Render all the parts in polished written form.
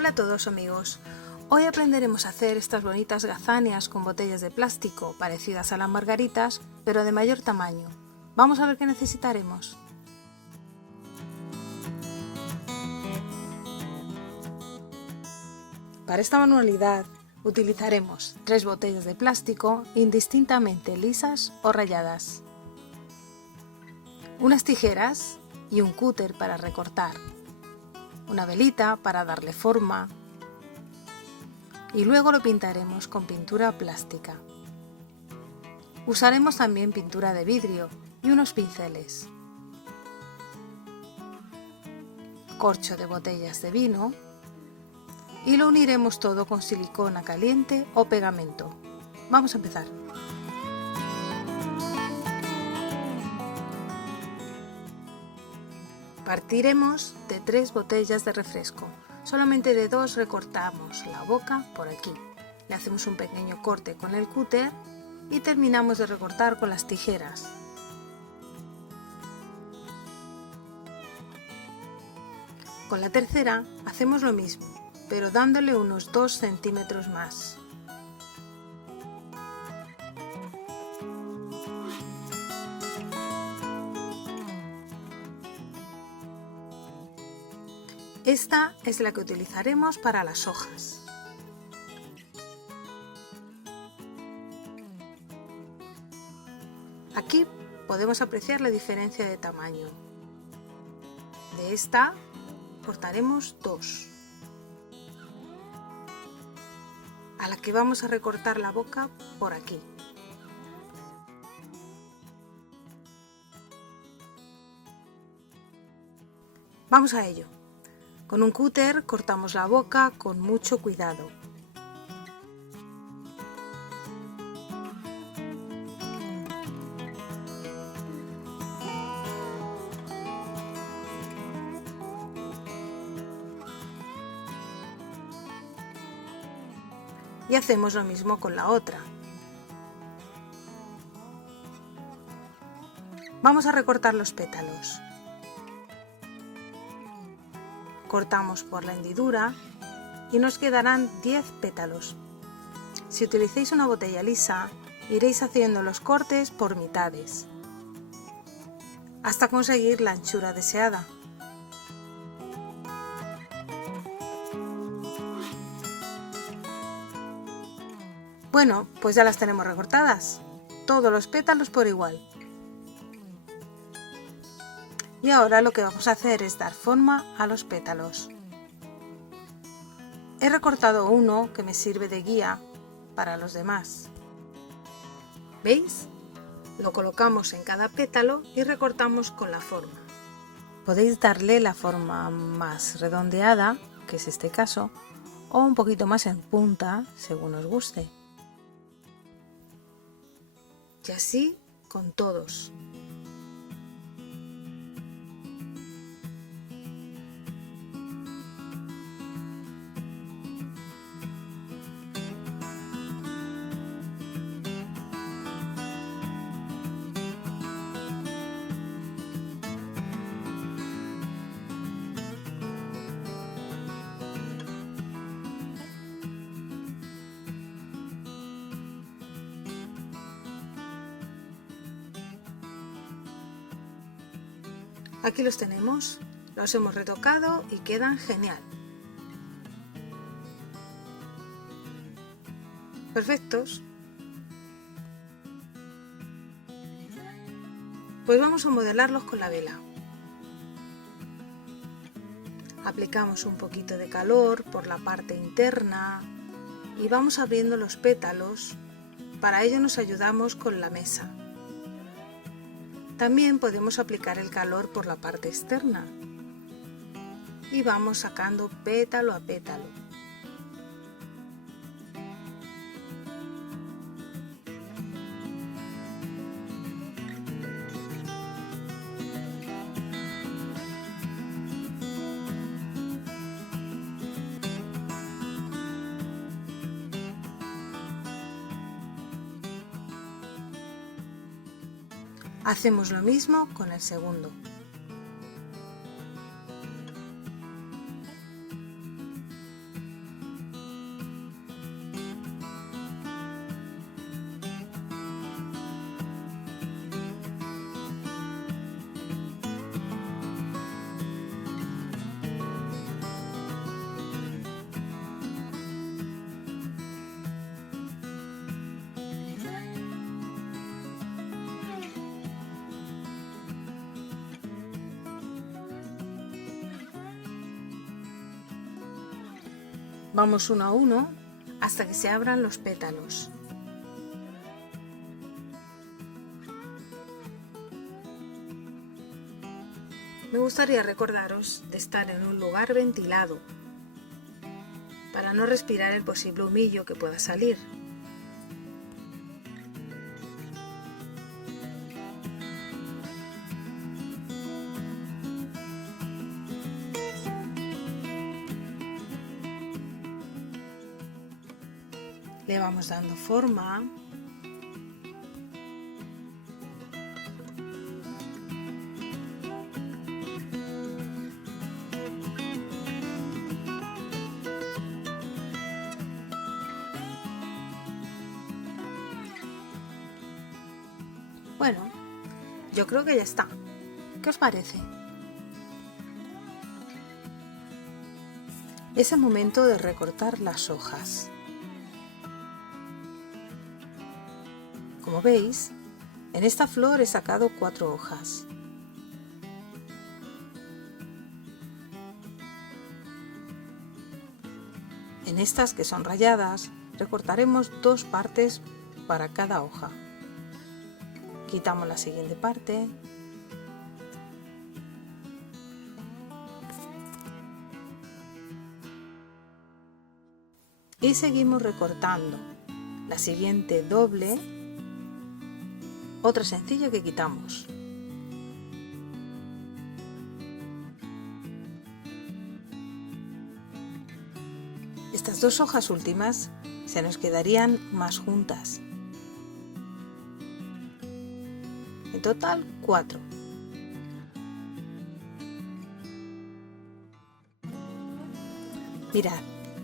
Hola a todos amigos, hoy aprenderemos a hacer estas bonitas gazanias con botellas de plástico parecidas a las margaritas, pero de mayor tamaño. Vamos a ver qué necesitaremos. Para esta manualidad utilizaremos 3 botellas de plástico indistintamente lisas o rayadas, unas tijeras y un cúter para recortar, una velita para darle forma y luego lo pintaremos con pintura plástica. Usaremos también pintura de vidrio y unos pinceles, corcho de botellas de vino y lo uniremos todo con silicona caliente o pegamento. Vamos a empezar. Partiremos de 3 botellas de refresco. Solamente de 2 recortamos la boca por aquí. Le hacemos un pequeño corte con el cúter y terminamos de recortar con las tijeras. Con la tercera hacemos lo mismo, pero dándole unos 2 centímetros más. Esta es la que utilizaremos para las hojas. Aquí podemos apreciar la diferencia de tamaño. De esta cortaremos 2, a la que vamos a recortar la boca por aquí. Vamos a ello. Con un cúter cortamos la boca con mucho cuidado. Y hacemos lo mismo con la otra. Vamos a recortar los pétalos. Cortamos por la hendidura y nos quedarán 10 pétalos. Si utilizáis una botella lisa, iréis haciendo los cortes por mitades, hasta conseguir la anchura deseada. Bueno, pues ya las tenemos recortadas, todos los pétalos por igual. Y ahora lo que vamos a hacer es dar forma a los pétalos. He recortado uno que me sirve de guía para los demás. ¿Veis? Lo colocamos en cada pétalo y recortamos con la forma. Podéis darle la forma más redondeada, que es este caso, o un poquito más en punta, según os guste. Y así con todos. Aquí los tenemos, los hemos retocado y quedan genial. Perfectos. Pues vamos a modelarlos con la vela. Aplicamos un poquito de calor por la parte interna y vamos abriendo los pétalos. Para ello nos ayudamos con la mesa. También podemos aplicar el calor por la parte externa y vamos sacando pétalo a pétalo. Hacemos lo mismo con el segundo. Vamos uno a uno hasta que se abran los pétalos. Me gustaría recordaros de estar en un lugar ventilado para no respirar el posible humillo que pueda salir. Le vamos dando forma. Bueno, yo creo que ya está. ¿Qué os parece? Es el momento de recortar las hojas. Como veis, en esta flor he sacado 4 hojas. En estas que son rayadas, recortaremos 2 partes para cada hoja. Quitamos la siguiente parte. Y seguimos recortando la siguiente doble. Otra sencilla que quitamos. Estas 2 hojas últimas se nos quedarían más juntas. En total 4. Mirad,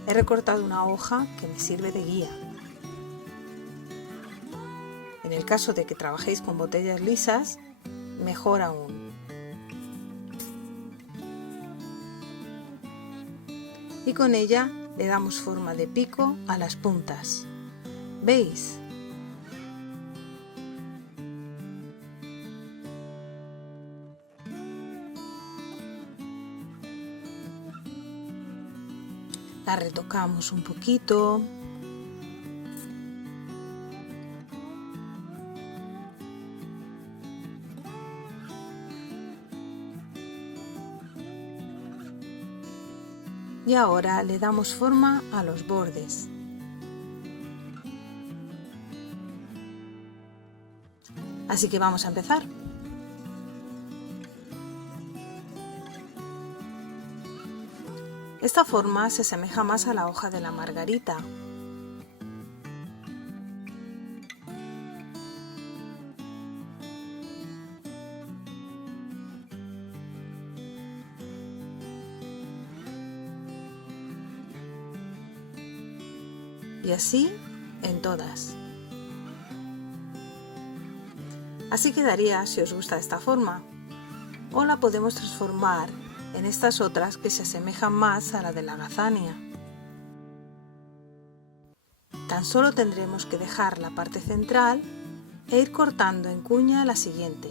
he recortado una hoja que me sirve de guía. En el caso de que trabajéis con botellas lisas, mejor aún. Y con ella le damos forma de pico a las puntas. ¿Veis? La retocamos un poquito. Y ahora le damos forma a los bordes. Así que vamos a empezar. Esta forma se asemeja más a la hoja de la margarita. Y así en todas. Así quedaría si os gusta esta forma, o la podemos transformar en estas otras que se asemejan más a la de la gazania. Tan solo tendremos que dejar la parte central e ir cortando en cuña la siguiente,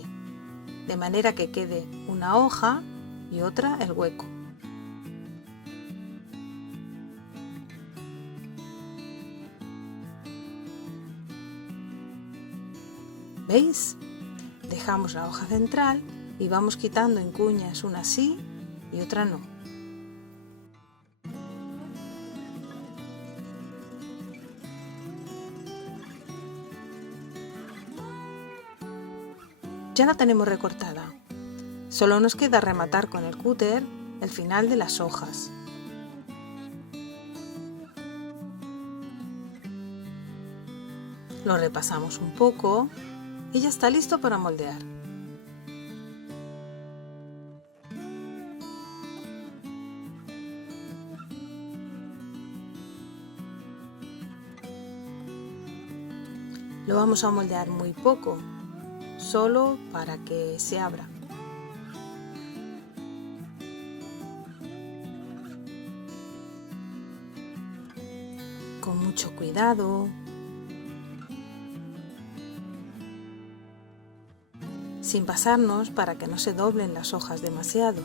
de manera que quede una hoja y otra el hueco. ¿Veis? Dejamos la hoja central y vamos quitando en cuñas una sí y otra no. Ya la tenemos recortada. Solo nos queda rematar con el cúter el final de las hojas. Lo repasamos un poco y ya está listo para moldear. Lo vamos a moldear muy poco, solo para que se abra. Con mucho cuidado. Sin pasarnos para que no se doblen las hojas demasiado.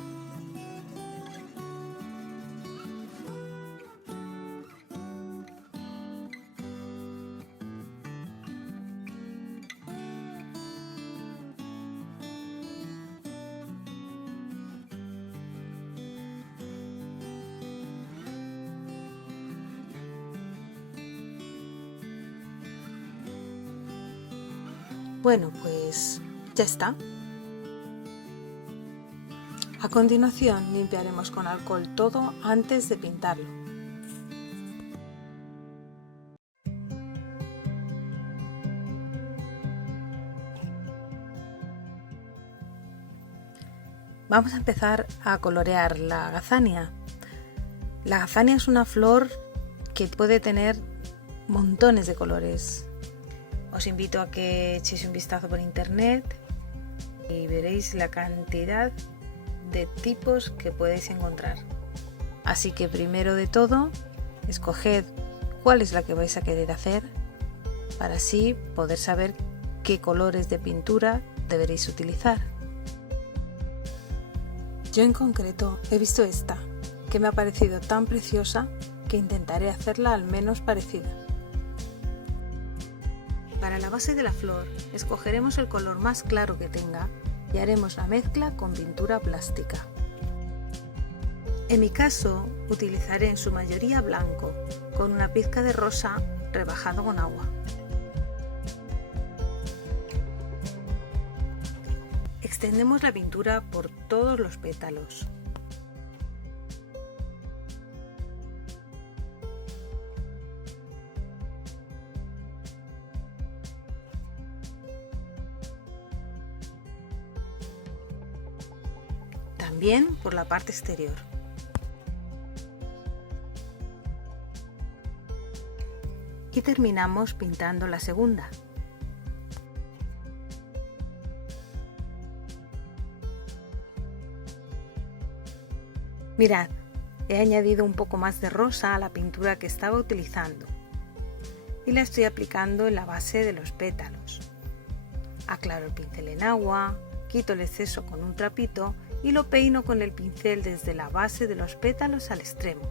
Bueno, pues ya está. A continuación limpiaremos con alcohol todo antes de pintarlo. Vamos a empezar a colorear la gazania. La gazania es una flor que puede tener montones de colores. Os invito a que echéis un vistazo por internet y veréis la cantidad de tipos que podéis encontrar. Así que primero de todo, escoged cuál es la que vais a querer hacer para así poder saber qué colores de pintura deberéis utilizar. Yo en concreto he visto esta, que me ha parecido tan preciosa que intentaré hacerla al menos parecida. Para la base de la flor escogeremos el color más claro que tenga y haremos la mezcla con pintura plástica. En mi caso utilizaré en su mayoría blanco, con una pizca de rosa rebajado con agua. Extendemos la pintura por todos los pétalos. También por la parte exterior. Y terminamos pintando la segunda. Mirad, he añadido un poco más de rosa a la pintura que estaba utilizando y la estoy aplicando en la base de los pétalos. Aclaro el pincel en agua, quito el exceso con un trapito y lo peino con el pincel desde la base de los pétalos al extremo.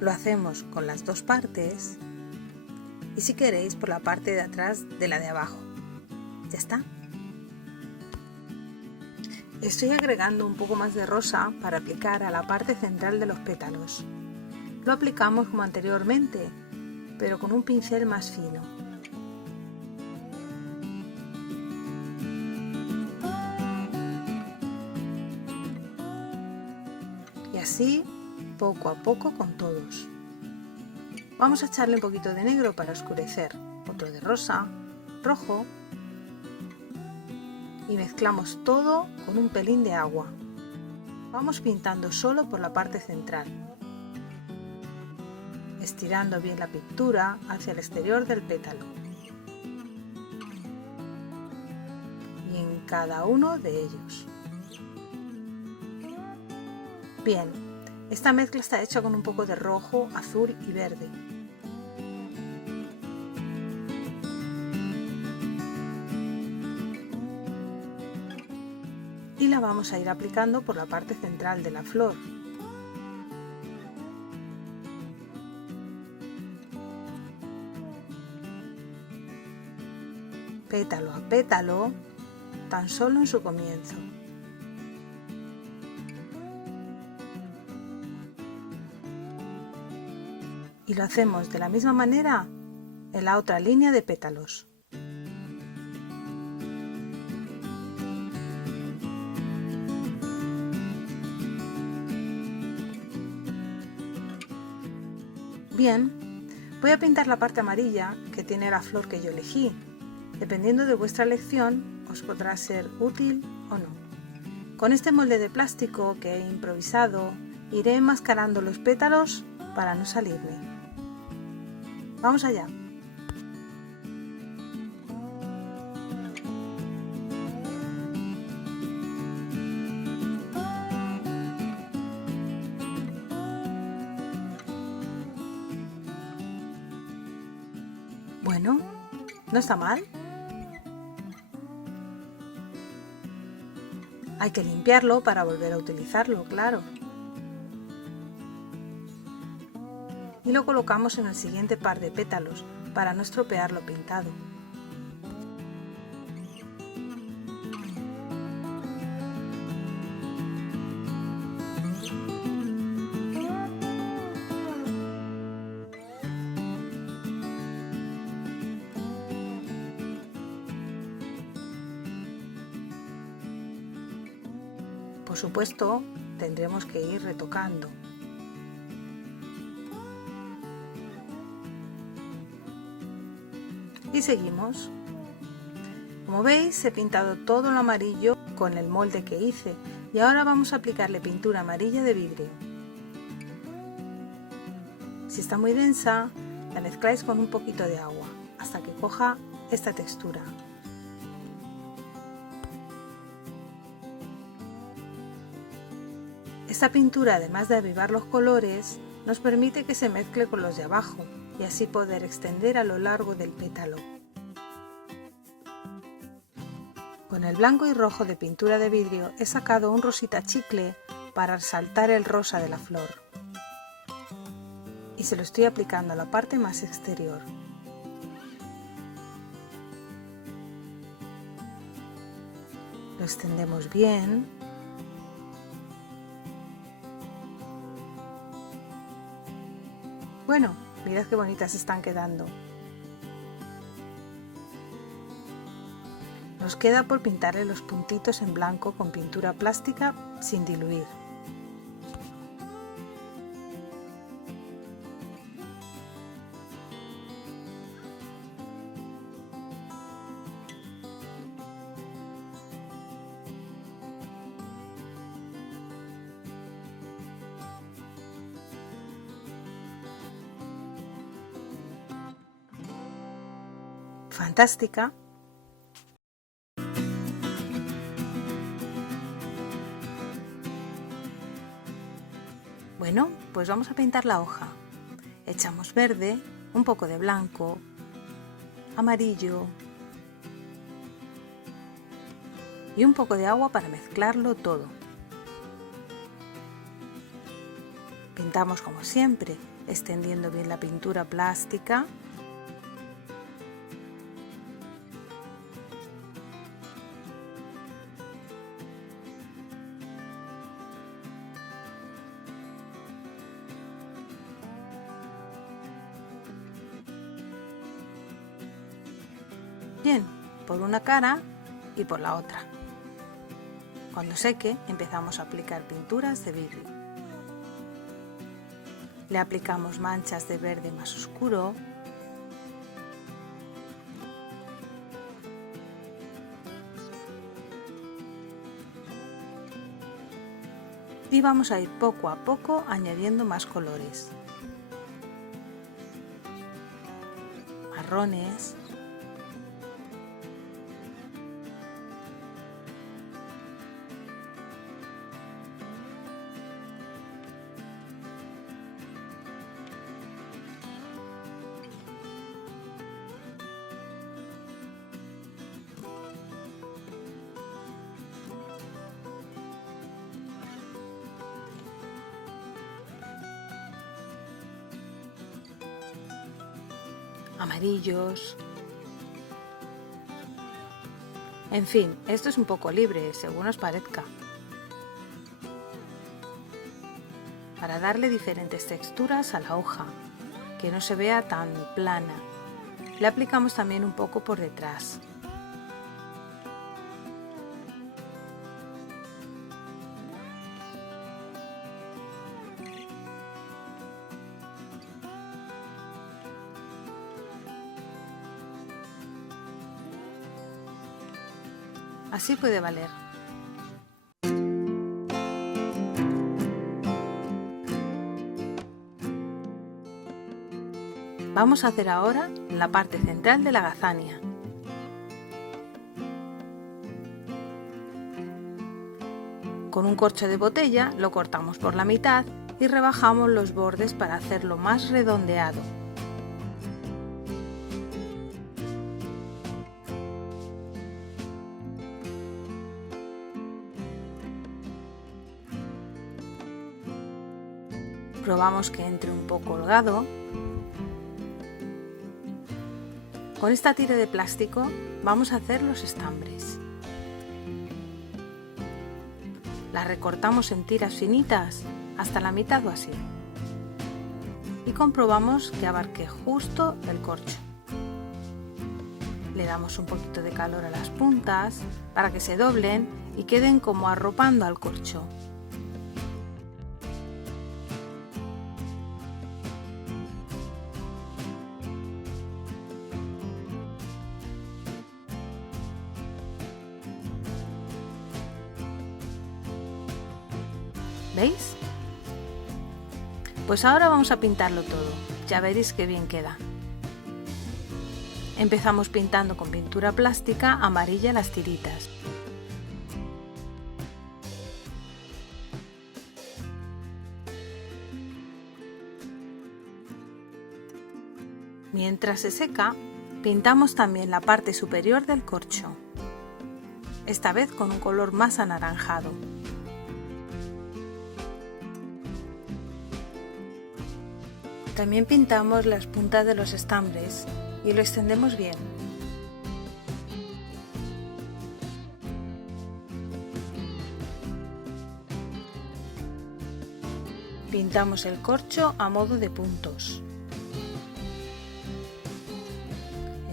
Lo hacemos con las dos partes y si queréis por la parte de atrás de la de abajo. Ya está. Estoy agregando un poco más de rosa para aplicar a la parte central de los pétalos. Lo aplicamos como anteriormente, pero con un pincel más fino. Y así poco a poco con todos. Vamos a echarle un poquito de negro para oscurecer, otro de rosa, rojo y mezclamos todo con un pelín de agua. Vamos pintando solo por la parte central, estirando bien la pintura hacia el exterior del pétalo y en cada uno de ellos. Bien. Esta mezcla está hecha con un poco de rojo, azul y verde. Y la vamos a ir aplicando por la parte central de la flor. Pétalo a pétalo, tan solo en su comienzo. Y lo hacemos de la misma manera en la otra línea de pétalos. Bien, voy a pintar la parte amarilla que tiene la flor que yo elegí. Dependiendo de vuestra elección, os podrá ser útil o no. Con este molde de plástico que he improvisado, iré enmascarando los pétalos para no salirme. ¡Vamos allá! Bueno, no está mal. Hay que limpiarlo para volver a utilizarlo, claro. y lo colocamos en el siguiente par de pétalos para no estropear lo pintado. Por supuesto, tendremos que ir retocando. Y seguimos. Como veis, he pintado todo lo amarillo con el molde que hice y ahora vamos a aplicarle pintura amarilla de vidrio. Si está muy densa, la mezcláis con un poquito de agua hasta que coja esta textura. Esta pintura, además de avivar los colores, nos permite que se mezcle con los de abajo y así poder extender a lo largo del pétalo. Con el blanco y rojo de pintura de vidrio he sacado un rosita chicle para resaltar el rosa de la flor. Y se lo estoy aplicando a la parte más exterior. Lo extendemos bien. Bueno, mirad qué bonitas están quedando. Nos queda por pintarle los puntitos en blanco con pintura plástica sin diluir. Fantástica. Bueno, pues vamos a pintar la hoja. Echamos verde, un poco de blanco, amarillo y un poco de agua para mezclarlo todo. Pintamos como siempre, extendiendo bien la pintura plástica. Bien, por una cara y por la otra. Cuando seque, empezamos a aplicar pinturas de vidrio. Le aplicamos manchas de verde más oscuro, y vamos a ir poco a poco añadiendo más colores. Marrones, amarillos. En fin, esto es un poco libre, según os parezca. Para darle diferentes texturas a la hoja, que no se vea tan plana. Le aplicamos también un poco por detrás. Así puede valer. Vamos a hacer ahora la parte central de la gazania. Con un corcho de botella lo cortamos por la mitad y rebajamos los bordes para hacerlo más redondeado. comprobamos que entre un poco holgado. Con esta tira de plástico vamos a hacer los estambres. Las recortamos en tiras finitas hasta la mitad o así. Y comprobamos que abarque justo el corcho. Le damos un poquito de calor a las puntas para que se doblen y queden como arropando al corcho. ¿Veis? Pues ahora vamos a pintarlo todo, ya veréis qué bien queda. Empezamos pintando con pintura plástica amarilla las tiritas. Mientras se seca, pintamos también la parte superior del corcho, esta vez con un color más anaranjado. También pintamos las puntas de los estambres y lo extendemos bien. Pintamos el corcho a modo de puntos.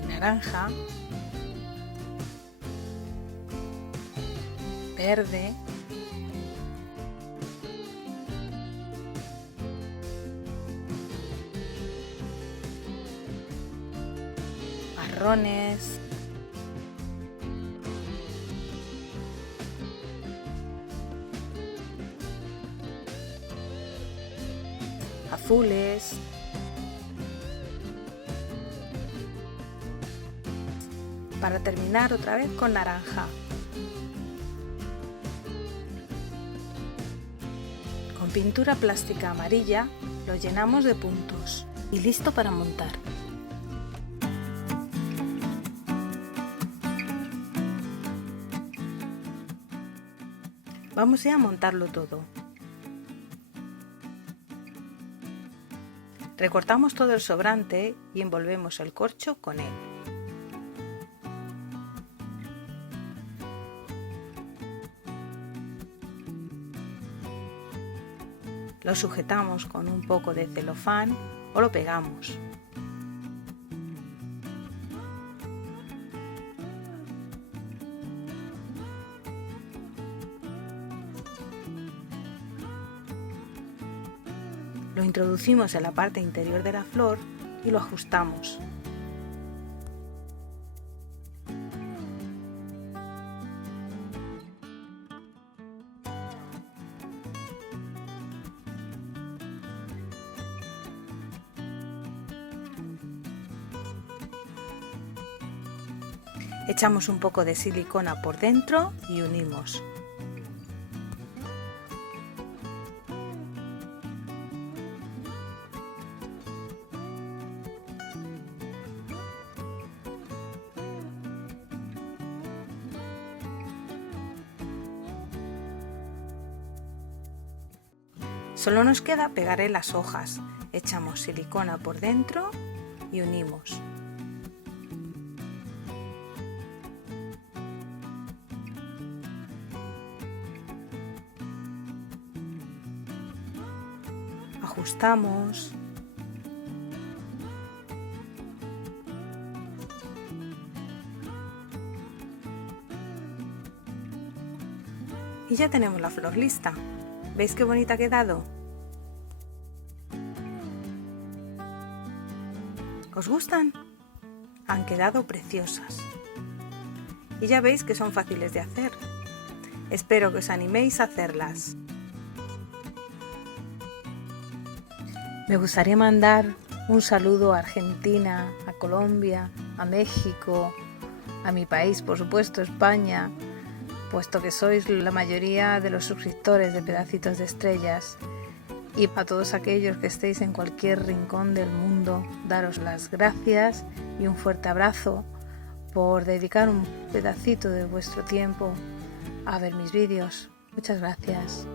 En naranja, verde, marrones, azules, para terminar otra vez con naranja. Con pintura plástica amarilla lo llenamos de puntos y listo para montar. Vamos ya a montarlo todo. Recortamos todo el sobrante y envolvemos el corcho con él. Lo sujetamos con un poco de celofán o lo pegamos. Lo introducimos en la parte interior de la flor y lo ajustamos. Echamos un poco de silicona por dentro y unimos. Solo nos queda pegar en las hojas. Echamos silicona por dentro y unimos. Ajustamos. Y ya tenemos la flor lista. ¿Veis qué bonita ha quedado? ¿Os gustan? Han quedado preciosas. Y ya veis que son fáciles de hacer. Espero que os animéis a hacerlas. Me gustaría mandar un saludo a Argentina, a Colombia, a México, a mi país, por supuesto, España, puesto que sois la mayoría de los suscriptores de Pedacitos de Estrellas, y a todos aquellos que estéis en cualquier rincón del mundo, daros las gracias y un fuerte abrazo por dedicar un pedacito de vuestro tiempo a ver mis vídeos. Muchas gracias.